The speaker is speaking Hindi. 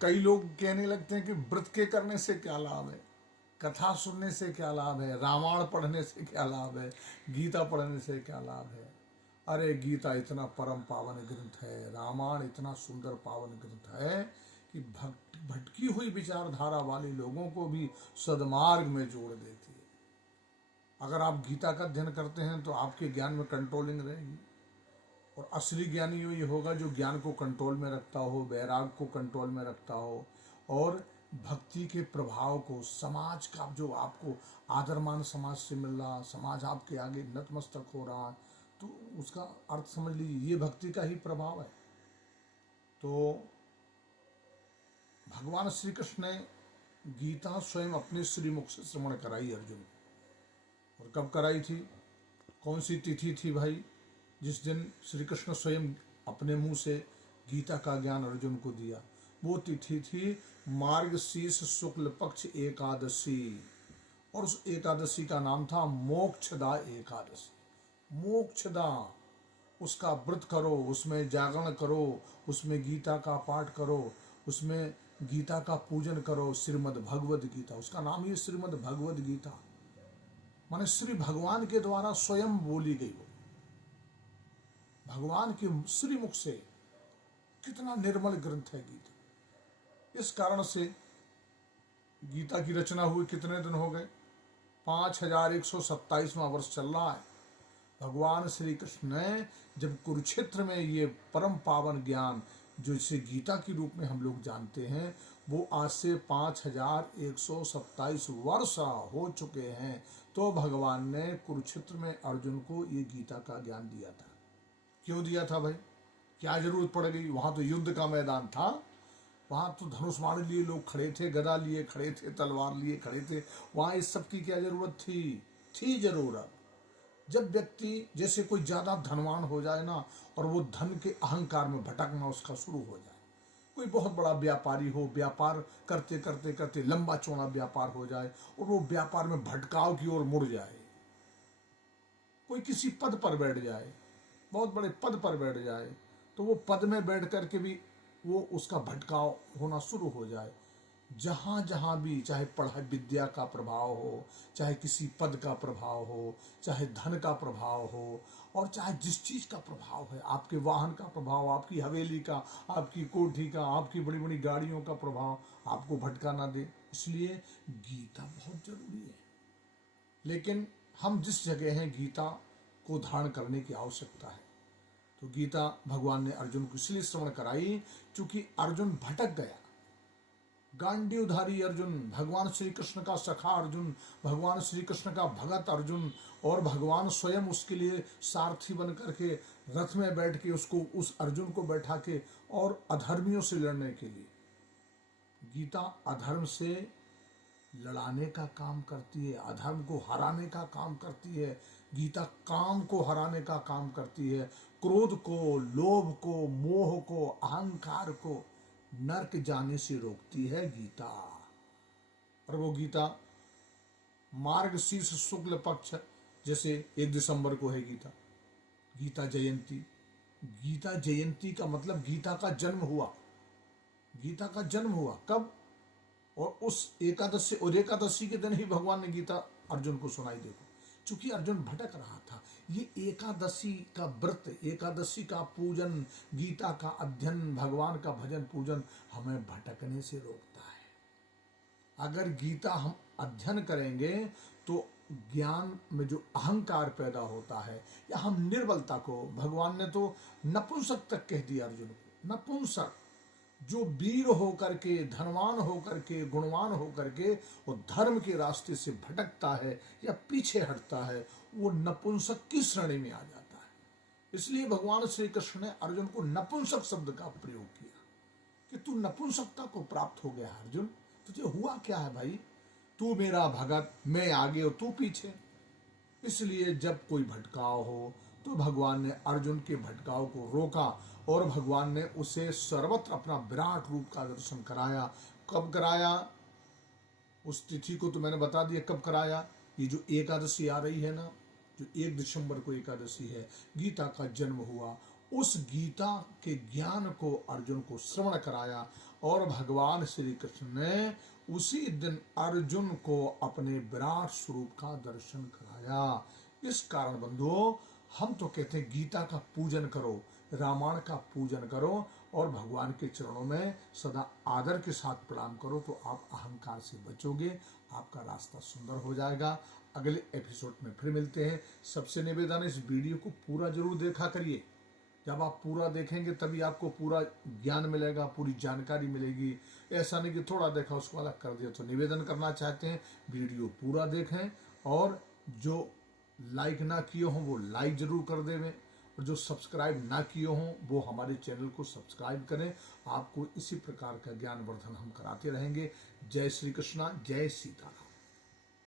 कई लोग कहने लगते हैं कि व्रत के करने से क्या लाभ है, कथा सुनने से क्या लाभ है, रामायण पढ़ने से क्या लाभ है, गीता पढ़ने से क्या लाभ है। अरे गीता इतना परम पावन ग्रंथ है, रामायण इतना सुंदर पावन ग्रंथ है कि भटकी हुई विचारधारा वाले लोगों को भी सदमार्ग में जोड़ देती है। अगर आप गीता का अध्ययन करते हैं तो आपके ज्ञान में कंट्रोलिंग रहेगी। और असली ज्ञानी ये होगा जो ज्ञान को कंट्रोल में रखता हो, वैराग को कंट्रोल में रखता हो, और भक्ति के प्रभाव को, समाज का जो आपको आदर मान समाज से मिल रहा, समाज आपके आगे नतमस्तक हो रहा है, तो उसका अर्थ समझ लीजिए ये भक्ति का ही प्रभाव है। तो भगवान श्री कृष्ण ने गीता स्वयं अपने श्रीमुख से श्रवण कराई अर्जुन को। और कब कराई थी, कौन सी तिथि थी भाई, जिस दिन श्री कृष्ण स्वयं अपने मुंह से गीता का ज्ञान अर्जुन को दिया? वो तिथि थी मार्गशीर्ष शुक्ल पक्ष एकादशी, और उस एकादशी का नाम था मोक्षदा एकादशी। मोक्षदा, उसका व्रत करो, उसमें जागरण करो, उसमें गीता का पाठ करो, उसमें गीता का पूजन करो। श्रीमद् भगवद गीता, उसका नाम ही श्रीमद् भगवद गीता, माने श्री भगवान के द्वारा स्वयं बोली गई, वो भगवान के श्रीमुख से। कितना निर्मल ग्रंथ है गीता। इस कारण से गीता की रचना हुई कितने दिन हो गए? 5127वां वर्ष चल रहा है। भगवान श्री कृष्ण ने जब कुरुक्षेत्र में ये परम पावन ज्ञान, जो इसे गीता के रूप में हम लोग जानते हैं, वो आज से 5127 वर्ष हो चुके हैं, तो भगवान ने कुरुक्षेत्र में अर्जुन को ये गीता का ज्ञान दिया था। क्यों दिया था भाई? क्या जरूरत पड़ गई? वहां तो युद्ध का मैदान था, वहां तो धनुष बाण लिए लोग खड़े थे, गदा लिए खड़े थे, तलवार लिए खड़े थे। वहां इस सब की क्या जरूरत थी जरूरत। जब व्यक्ति, जैसे कोई ज्यादा धनवान हो जाए ना, और वो धन के अहंकार में भटकना उसका शुरू हो जाए, कोई बहुत बड़ा व्यापारी हो, व्यापार करते करते करते लंबा चौड़ा व्यापार हो जाए और वो व्यापार में भटकाव की ओर मुड़ जाए, कोई किसी पद पर बैठ जाए, बहुत बड़े पद पर बैठ जाए, तो वो पद में बैठ करके भी वो उसका भटकाव होना शुरू हो जाए। जहाँ जहाँ भी, चाहे पढ़ाई विद्या का प्रभाव हो, चाहे किसी पद का प्रभाव हो, चाहे धन का प्रभाव हो, और चाहे जिस चीज़ का प्रभाव है, आपके वाहन का प्रभाव, आपकी हवेली का, आपकी कोठी का, आपकी बड़ी बड़ी गाड़ियों का प्रभाव आपको भटका ना दे, इसलिए गीता बहुत जरूरी है। लेकिन हम जिस जगह हैं, गीता को धारण करने की आवश्यकता है। तो गीता भगवान ने अर्जुन को इसलिए श्रवण कराई क्योंकि अर्जुन भटक गया। गांडीवधारी अर्जुन, भगवान श्री कृष्ण का सखा अर्जुन, भगवान श्री कृष्ण का भगत अर्जुन, और भगवान स्वयं उसके लिए सारथी बन करके रथ में बैठ के उसको, उस अर्जुन को बैठा के, और अधर्मियों से लड़ने के लिए। गीता अधर्म से लड़ाने का काम करती है, अधर्म को हराने का काम करती है। गीता काम को हराने का काम करती है, क्रोध को, लोभ को, मोह को, अहंकार को नर्क जाने से रोकती है गीता। और वो गीता मार्गशीर्ष शुक्ल पक्ष, जैसे 1 दिसंबर को है गीता, गीता जयंती। गीता जयंती का मतलब गीता का जन्म हुआ। गीता का जन्म हुआ कब? और उस एकादशी, और एकादशी के दिन ही भगवान ने गीता अर्जुन को सुनाई। देखो, चूंकि अर्जुन भटक रहा था, ये एकादशी का व्रत, एकादशी का पूजन, गीता का अध्ययन, भगवान का भजन पूजन हमें भटकने से रोकता है। अगर गीता हम अध्ययन करेंगे तो ज्ञान में जो अहंकार पैदा होता है, या हम निर्बलता को, भगवान ने तो नपुंसक तक कह दिया अर्जुन को, नपुंसक, जो वीर होकर के, धनवान होकर के, गुणवान होकर के वो धर्म के रास्ते से भटकता है या पीछे हटता है, वो नपुंसक की श्रेणी में आ जाता है। इसलिए भगवान श्री कृष्ण ने अर्जुन को नपुंसक शब्द का प्रयोग किया कि तू नपुंसकता को प्राप्त हो गया अर्जुन, तुझे हुआ क्या है भाई? तू मेरा भगत, मैं आगे और तू पीछे। इसलिए जब कोई भटकाव हो तो भगवान ने अर्जुन के भटकाव को रोका, और भगवान ने उसे सर्वत्र अपना विराट रूप का दर्शन कराया। कब कराया? उस तिथि को तो मैंने बता दिया कब कराया। ये जो एकादशी आ रही है ना, जो 1 दिसंबर को एकादशी है, गीता का जन्म हुआ, उस गीता के ज्ञान को अर्जुन को श्रवण कराया, और भगवान श्री कृष्ण ने उसी दिन अर्जुन को अपने विराट स्वरूप का दर्शन कराया। इस कारण बंधुओं, हम तो कहते हैं गीता का पूजन करो, रामायण का पूजन करो और भगवान के चरणों में सदा आदर के साथ प्रणाम करो, तो आप अहंकार से बचोगे, आपका रास्ता सुंदर हो जाएगा। अगले एपिसोड में फिर मिलते हैं। सबसे निवेदन है, इस वीडियो को पूरा जरूर देखा करिए। जब आप पूरा देखेंगे तभी आपको पूरा ज्ञान मिलेगा, पूरी जानकारी मिलेगी। ऐसा नहीं कि थोड़ा देखा उसको अलग कर दिया। तो निवेदन करना चाहते हैं वीडियो पूरा देखें, और जो लाइक ना किए हों वो लाइक जरूर कर देवें, और जो सब्सक्राइब ना किए हों वो हमारे चैनल को सब्सक्राइब करें। आपको इसी प्रकार का ज्ञान वर्धन हम कराते रहेंगे। जय श्री कृष्णा, जय सीताराम।